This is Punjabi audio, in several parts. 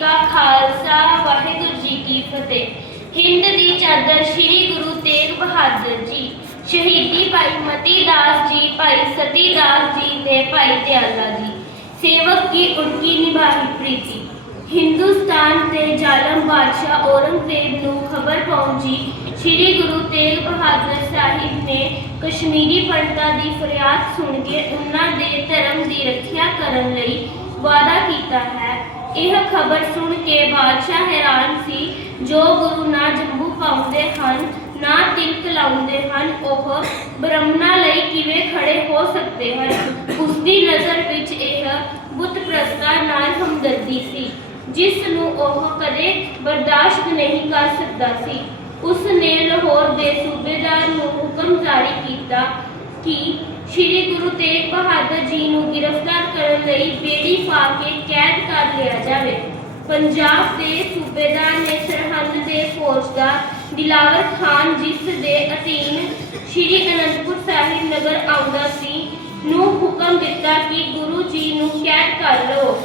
ਕਾ ਖਾਲਸਾ, ਵਾਹਿਗੁਰੂ ਜੀ ਕੀ ਫਤਿਹ। ਹਿੰਦ ਦੀ ਚਾਦਰ ਸ੍ਰੀ ਗੁਰੂ ਤੇਗ ਬਹਾਦਰ ਜੀ, ਸ਼ਹੀਦੀ ਭਾਈ ਮਤੀ ਦਾਸ ਜੀ, ਭਾਈ ਸਤੀ ਦਾਸ ਜੀ ਤੇ ਭਾਈ ਦਿਆਲਾ ਜੀ। ਸੇਵਕ ਕੀ ਉਨਕੀ ਨਿਭਾਈ ਪ੍ਰੀਤੀ। ਹਿੰਦੁਸਤਾਨ ਤੇ ਜ਼ਾਲਮ ਬਾਦਸ਼ਾਹ ਔਰੰਗਜ਼ੇਬ ਨੂੰ ਖਬਰ ਪਹੁੰਚੀ, ਸ੍ਰੀ ਗੁਰੂ ਤੇਗ ਬਹਾਦਰ ਸਾਹਿਬ ਨੇ ਕਸ਼ਮੀਰੀ ਪੰਡਤਾਂ ਦੀ ਫਰਿਆਦ ਸੁਣ ਕੇ ਉਹਨਾਂ ਦੇ ਧਰਮ ਦੀ ਰੱਖਿਆ ਕਰਨ ਲਈ ਵਾਅਦਾ ਕੀਤਾ ਹੈ। ਇਹ ਖਬਰ ਸੁਣ ਕੇ ਬਾਦਸ਼ਾਹ ਹੈਰਾਨ ਸੀ, ਜੋ ਗੁਰੂ ਨਾ ਜੰਬੂ ਪਾਉਂਦੇ ਹਨ, ਨਾ ਤਿਲਕ ਲਾਉਂਦੇ ਹਨ, ਉਹ ਬ੍ਰਹਮਣਾ ਲਈ ਕਿਵੇਂ ਖੜੇ ਹੋ ਸਕਦੇ ਹਨ? ਉਸ ਦੀ ਨਜ਼ਰ ਵਿੱਚ ਇਹ ਬੁੱਤ ਪ੍ਰਸਤਾ ਨਾਲ ਹਮਦਰਦੀ ਸੀ, ਜਿਸ ਨੂੰ ਉਹ ਕਦੇ ਬਰਦਾਸ਼ਤ ਨਹੀਂ ਕਰ ਸਕਦਾ ਸੀ। ਉਸ ਨੇ ਲਾਹੌਰ ਦੇ ਸੂਬੇਦਾਰ ਨੂੰ ਹੁਕਮ ਜਾਰੀ ਕੀਤਾ ਕਿ ਸ੍ਰੀ ਗੁਰੂ ਤੇਗ ਬਹਾਦਰ ਜੀ ਨੂੰ ਗ੍ਰਿਫਤਾਰ ਲਈ ਬੇੜੀ ਪਾ ਕੇ ਕੈਦ ਕਰ ਲਿਆ ਜਾਵੇ। ਪੰਜਾਬ ਦੇ ਸੂਬੇਦਾਰ ਨੇ ਸਰਹੰਦ ਦੇ ਫੌਜਦਾਰ ਦਿਲਾਵਰ ਖਾਨ, ਜਿਸ ਦੇ ਅਧੀਨ ਸ੍ਰੀ ਅਨੰਦਪੁਰ ਸਾਹਿਬ ਨਗਰ ਆਉਂਦਾ ਸੀ, ਨੂੰ ਹੁਕਮ ਦਿੱਤਾ ਕਿ ਗੁਰੂ ਜੀ ਨੂੰ ਕੈਦ ਕਰ ਲਓ।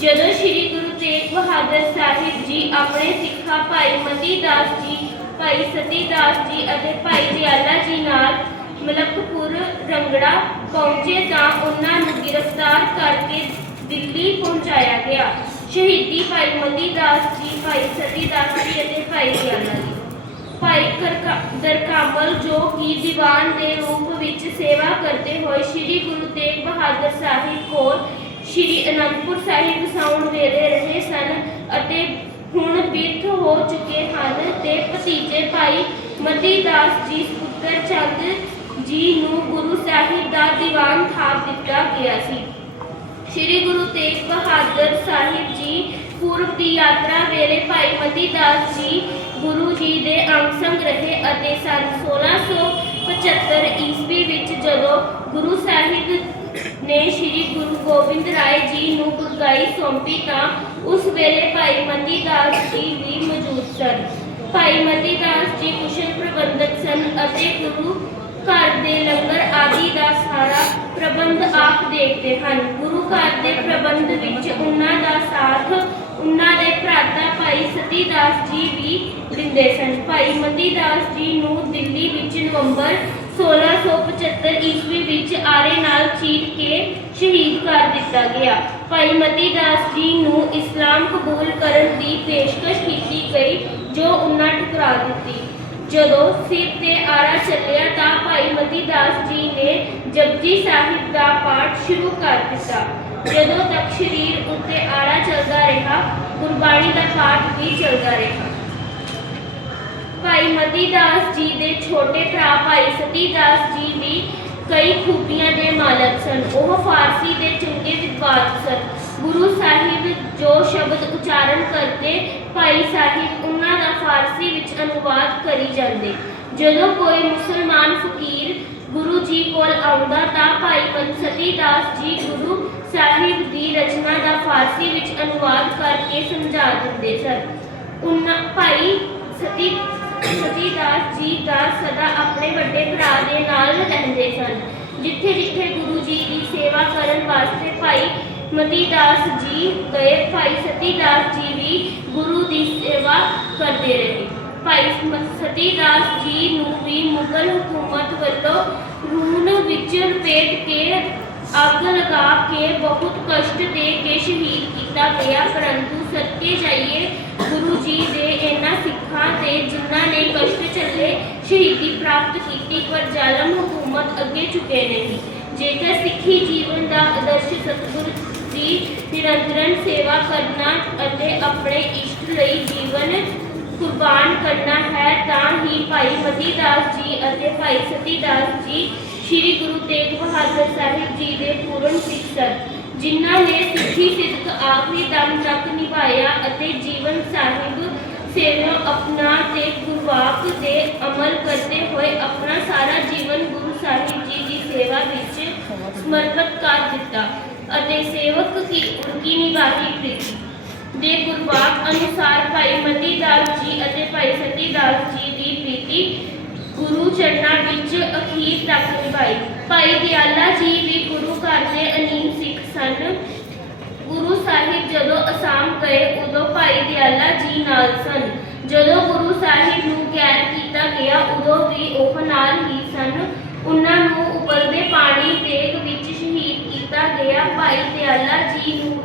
ਜਦੋਂ ਸ੍ਰੀ ਗੁਰੂ ਤੇਗ ਬਹਾਦਰ ਸਾਹਿਬ ਜੀ ਆਪਣੇ ਸਿੱਖਾਂ ਭਾਈ ਮਤੀ ਦਾਸ ਜੀ, ਭਾਈ ਸਤੀ ਦਾਸ ਜੀ ਅਤੇ ਭਾਈ ਦਿਆਲਾ ਜੀ ਨਾਲ ਮਲਕਪੁਰ ਰੰਗੜਾ ਪਹੁੰਚੇ ਤਾਂ ਉਹਨਾਂ ਨੂੰ ਗ੍ਰਿਫਤਾਰ ਕਰਕੇ ਦਿੱਲੀ ਪਹੁੰਚਾਇਆ ਗਿਆ। ਸ਼ਹੀਦੀ ਭਾਈ ਮਤੀ ਦਾਸ ਜੀ, ਭਾਈ ਸਤੀ ਦਾਸ ਜੀ ਅਤੇ ਭਾਈ ਦਿਆਲਾ ਜੀ। ਭਾਈ ਦਰਕਾਮਲ ਜੋ ਕਿ ਦੀਵਾਨ ਦੇ ਰੂਪ ਵਿੱਚ ਸੇਵਾ ਕਰਦੇ ਹੋਏ ਸ੍ਰੀ ਗੁਰੂ ਤੇਗ ਬਹਾਦਰ ਸਾਹਿਬ ਕੋਲ ਸ੍ਰੀ ਅਨੰਦਪੁਰ ਸਾਹਿਬ ਸਾਉਣ ਵੇਲੇ ਰਹੇ ਸਨ ਅਤੇ ਹੁਣ ਬਿਰਥ ਹੋ ਚੁੱਕੇ ਹਨ ਤੇ ਭਤੀਜੇ ਭਾਈ ਮਤੀ ਦਾਸ ਜੀ, ਪੁੱਤਰ ਚੰਦ ਜੀ ਨੂੰ ਗੁਰੂ ਸਾਹਿਬ ਦਾ ਦੀਵਾਨ ਥਾਪ ਦਿੱਤਾ ਗਿਆ ਸੀ। ਸ੍ਰੀ ਗੁਰੂ ਤੇਗ ਬਹਾਦਰ ਸਾਹਿਬ ਜੀ ਪੂਰਬ ਦੀ ਯਾਤਰਾ ਵੇਲੇ ਭਾਈ ਮਤੀ ਦਾਸ ਜੀ ਗੁਰੂ ਜੀ ਦੇ ਅੰਗ ਸੰਗ ਰਹੇ ਅਤੇ ਸਨ 1675 ਈਸਵੀ ਵਿੱਚ ਜਦੋਂ ਗੁਰੂ ਸਾਹਿਬ ਨੇ ਸ੍ਰੀ ਗੁਰੂ ਗੋਬਿੰਦ ਰਾਏ ਜੀ ਨੂੰ ਗੁਰਗਾਈ ਸੌਂਪੀ ਤਾਂ ਉਸ ਵੇਲੇ ਭਾਈ ਮਤੀ ਦਾਸ ਜੀ ਵੀ ਮੌਜੂਦ ਸਨ। ਭਾਈ ਮਤੀ ਦਾਸ ਜੀ ਕੁਸ਼ਲ ਪ੍ਰਬੰਧਕ ਸਨ ਅਤੇ ਗੁਰੂ ਘਰ ਦੇ ਲੰਗਰ ਆਦਿ ਦਾ ਸਾਰਾ ਪ੍ਰਬੰਧ ਆਪ ਦੇਖਦੇ ਹਨ। ਗੁਰੂ ਘਰ ਦੇ ਪ੍ਰਬੰਧ ਵਿੱਚ ਉਹਨਾਂ ਦਾ ਸਾਥ, ਉਹਨਾਂ ਦੇ ਭਰਾਤਾ ਭਾਈ ਸਤੀ ਦਾਸ ਜੀ ਵੀ ਦਿੰਦੇ ਸਨ। ਭਾਈ ਮਤੀ ਦਾਸ ਜੀ ਨੂੰ ਦਿੱਲੀ ਵਿੱਚ ਨਵੰਬਰ 1675 ਈਸਵੀ ਵਿੱਚ ਆਰੇ ਨਾਲ ਚੀਰ ਕੇ ਸ਼ਹੀਦ ਕਰ ਦਿੱਤਾ ਗਿਆ। ਭਾਈ ਮਤੀ ਦਾਸ ਜੀ ਨੂੰ ਇਸਲਾਮ ਕਬੂਲ ਕਰਨ ਦੀ ਪੇਸ਼ਕਸ਼ ਕੀਤੀ ਗਈ, ਜੋ ਉਹਨਾਂ ਠੁਕਰਾ ਦਿੱਤੀ। ਜਦੋਂ ਸਿਰ ਤੇ ਆਰਾ ਚੱਲਿਆ ਤਾਂ ਭਾਈ ਮਤੀ ਦਾਸ ਜੀ ਨੇ ਜਪਜੀ ਸਾਹਿਬ ਦਾ ਪਾਠ ਸ਼ੁਰੂ ਕਰ ਦਿੱਤਾ। ਜਦੋਂ ਤੱਕ ਸਰੀਰ ਉੱਤੇ ਆਰਾ ਚੱਲਦਾ ਰਿਹਾ, ਗੁਰਬਾਣੀ ਦਾ ਪਾਠ ਵੀ ਚੱਲਦਾ ਰਿਹਾ। ਭਾਈ ਮਤੀ ਦਾਸ ਜੀ ਦੇ ਛੋਟੇ ਭਰਾ ਭਾਈ ਸਤੀ ਦਾਸ ਜੀ ਵੀ ਕਈ ਖੂਬੀਆਂ ਦੇ ਮਾਲਕ ਸਨ। ਉਹ ਫਾਰਸੀ ਦੇ ਚੰਗੇ ਵਿਦਵਾਨ ਸਨ। ਗੁਰੂ ਸਾਹਿਬ ਜੋ ਸ਼ਬਦ ਉਚਾਰਨ ਕਰਦੇ ਭਾਈ ਸਾਹਿਬ ਉਹਨਾਂ ਦਾ ਫਾਰਸੀ ਵਿੱਚ ਅਨੁਵਾਦ ਕਰੀ ਜਾਂਦੇ। ਜਦੋਂ ਕੋਈ ਮੁਸਲਮਾਨ ਫਕੀਰ ਗੁਰੂ ਜੀ ਕੋਲ ਆਉਂਦਾ ਤਾਂ ਭਾਈ ਮਨਸਤੀ ਦਾਸ ਜੀ ਗੁਰੂ ਸਾਹਿਬ ਦੀ ਰਚਨਾ ਦਾ ਫਾਰਸੀ ਵਿੱਚ ਅਨੁਵਾਦ ਕਰਕੇ ਸਮਝਾ ਦਿੰਦੇ ਸਨ। ਉਹਨਾਂ ਭਾਈ ਸਤੀ ਸਤੀ ਦਾਸ ਜੀ ਦਾ ਸਦਾ ਆਪਣੇ ਵੱਡੇ ਭਰਾ ਦੇ ਨਾਲ ਰਹਿੰਦੇ ਸਨ। ਜਿੱਥੇ ਜਿੱਥੇ ਗੁਰੂ ਜੀ ਦੀ ਸੇਵਾ ਕਰਨ ਵਾਸਤੇ ਭਾਈ ਮਤੀ ਦਾਸ ਜੀ ਗਏ, ਭਾਈ ਸਤੀ ਦਾਸ ਜੀ ਵੀ ਗੁਰੂ ਕਰਦੇ ਰਹੇ। ਭਾਈ ਸਤੀ ਦਾਸ ਜੀ ਨੂੰ ਵੀ ਮੁਗਲ ਹਕੂਮਤ ਵੱਲੋਂ ਰੂਨ ਵਿੱਚ ਲਪੇਟ ਕੇ ਅੱਗ ਲਗਾ ਕੇ ਬਹੁਤ ਕਸ਼ਟ ਦੇ ਕੇ ਸ਼ਹੀਦ ਕੀਤਾ ਗਿਆ। ਪਰੰਤੂ ਸੱਚੇ ਜਾਈਏ, ਗੁਰੂ ਜੀ ਦੇ ਇਹਨਾਂ ਸਿੱਖਾਂ ਤੇ ਜਿਨ੍ਹਾਂ ਨੇ ਕਸ਼ਟ ਚੱਲੇ ਸ਼ਹੀਦੀ ਪ੍ਰਾਪਤ ਕੀਤੀ, ਪਰ ਜ਼ਾਲਮ ਹਕੂਮਤ ਅੱਗੇ ਝੁਕੇ ਨਹੀਂ। ਜੇਕਰ ਸਿੱਖੀ ਜੀਵਨ ਦਾ ਆਦਰਸ਼ ਸਤਿਗੁਰੂ ਦੀ ਨਿਰੰਤਰਨ ਸੇਵਾ ਕਰਨਾ ਅਤੇ ਆਪਣੇ ਇਸ਼ਟ ਲਈ ਜੀਵਨ ਕੁਰਬਾਨ ਕਰਨਾ ਹੈ, ਤਾਂ ਹੀ ਭਾਈ ਮਤੀ ਦਾਸ ਜੀ ਅਤੇ ਭਾਈ ਸਤੀ ਦਾਸ ਜੀ ਸ੍ਰੀ ਗੁਰੂ ਤੇਗ ਬਹਾਦਰ ਸਾਹਿਬ ਜੀ ਦੇ ਪੂਰਨ ਸਿੱਖ ਸਨ, ਜਿਨ੍ਹਾਂ ਨੇ ਸਿੱਖੀ ਸਿੱਖ ਆਖਰੀ ਦਮ ਤੱਕ ਨਿਭਾਇਆ ਅਤੇ ਜੀਵਨ ਸਾਹਿਬ ਸੇਵਾ ਆਪਣਾ ਤੇ ਗੁਰਵਾਕ ਦੇ ਅਮਲ ਕਰਦੇ ਹੋਏ ਆਪਣਾ ਸਾਰਾ ਜੀਵਨ ਗੁਰੂ ਸਾਹਿਬ ਜੀ ਦੀ ਸੇਵਾ ਵਿੱਚ ਸਮਰਪਿਤ ਕਰ ਦਿੱਤਾ ਅਤੇ ਸੇਵਕ ਕੀ ਉਨਕੀ ਨਿਭਾਈ ਪ੍ਰੀਤੀ। ਦੇ ਗੁਰਵਾਕ ਅਨੁਸਾਰ ਭਾਈ ਮਤੀ ਦਾਸ ਜੀ ਅਤੇ ਭਾਈ ਸਤੀ ਦਾਸ ਜੀ ਦੀ ਪ੍ਰੀਤੀ ਗੁਰੂ ਚਰਨਾਂ ਵਿੱਚ ਅਖੀਰ ਤੱਕ ਨਿਭਾਈ। ਭਾਈ ਦਿਆਲਾ ਜੀ ਵੀ ਗੁਰੂ ਘਰ ਦੇ ਅਨੀਮ ਸਿੱਖ ਸਨ। ਗੁਰੂ ਸਾਹਿਬ ਜਦੋਂ ਅਸਾਮ ਗਏ, ਉਦੋਂ ਭਾਈ ਹੀ ਨਾਲ ਸਨ। ਜਦੋਂ ਗੁਰੂ ਸਾਹਿਬ ਨੂੰ ਕੈਦ ਕੀਤਾ ਗਿਆ, ਉਦੋਂ ਵੀ ਉਹ ਨਾਲ ਹੀ ਸਨ। ਉਹਨਾਂ ਨੂੰ ਉਬਲਦੇ ਪਾਣੀ ਤੇਗ ਵਿੱਚ ਸ਼ਹੀਦ ਕੀਤਾ ਗਿਆ। ਭਾਈ ਦਿਆਲਾ ਜੀ ਨੂੰ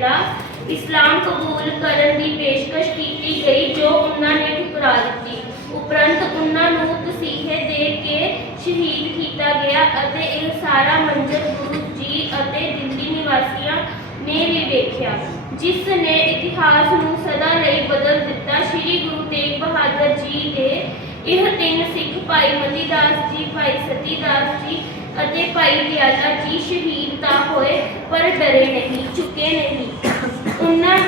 ਤੋਂ ਇਸਲਾਮ ਕਬੂਲ ਕਰਨ ਦੀ ਪੇਸ਼ਕਸ਼ ਕੀਤੀ ਗਈ, ਜੋ ਉਹਨਾਂ ਨੇ ਠੁਕਰਾ ਦਿੱਤੀ। ਉਪਰੰਤ ਉਹਨਾਂ ਨੂੰ ਤਸੀਹੇ ਦੇ ਕੇ ਸ਼ਹੀਦ ਕੀਤਾ ਗਿਆ ਅਤੇ ਇਹ ਸਾਰਾ ਮੰਜ਼ਰ ਗੁਰੂ ਜੀ ਅਤੇ ਦਿੱਲੀ ਨਿਵਾਸੀਆਂ ਨੇ ਵੀ ਵੇਖਿਆ, ਜਿਸ ਨੇ ਇਤਿਹਾਸ ਨੂੰ ਸਦਾ ਲਈ ਬਦਲ ਦਿੱਤਾ। ਸ੍ਰੀ ਗੁਰੂ ਤੇਗ ਬਹਾਦਰ ਜੀ ਦੇ ਇਹ ਤਿੰਨ ਸਿੱਖ ਭਾਈ ਮਤੀਦਾਸ ਜੀ, ਭਾਈ ਸਤੀ ਦਾਸ ਜੀ ਅਤੇ ਭਾਈ ਦਿਆਲਾ ਜੀ ਸ਼ਹੀਦ ਤਾਂ ਹੋਏ, ਪਰ ਡਰੇ ਨਹੀਂ ਚੁੱਕੇ ਨਹੀਂ। ਉਹਨਾਂ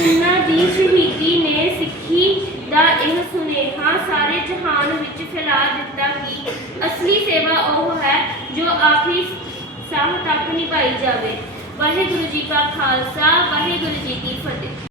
ਉਹਨਾਂ ਦੀ ਸ਼ਹੀਦੀ ਨੇ ਸਿੱਖੀ ਦਾ ਇਹ ਸੁਨੇਹਾ ਸਾਰੇ ਜਹਾਨ ਵਿੱਚ ਫੈਲਾ ਦਿੱਤਾ ਕਿ ਅਸਲੀ ਸੇਵਾ ਉਹ ਹੈ ਜੋ ਆਖਰੀ ਸਾਹ ਤੱਕ ਨਿਭਾਈ ਜਾਵੇ। ਵਾਹਿਗੁਰੂ ਜੀ ਕਾ ਖਾਲਸਾ, ਵਾਹਿਗੁਰੂ ਜੀ ਕੀ ਫਤਿਹ।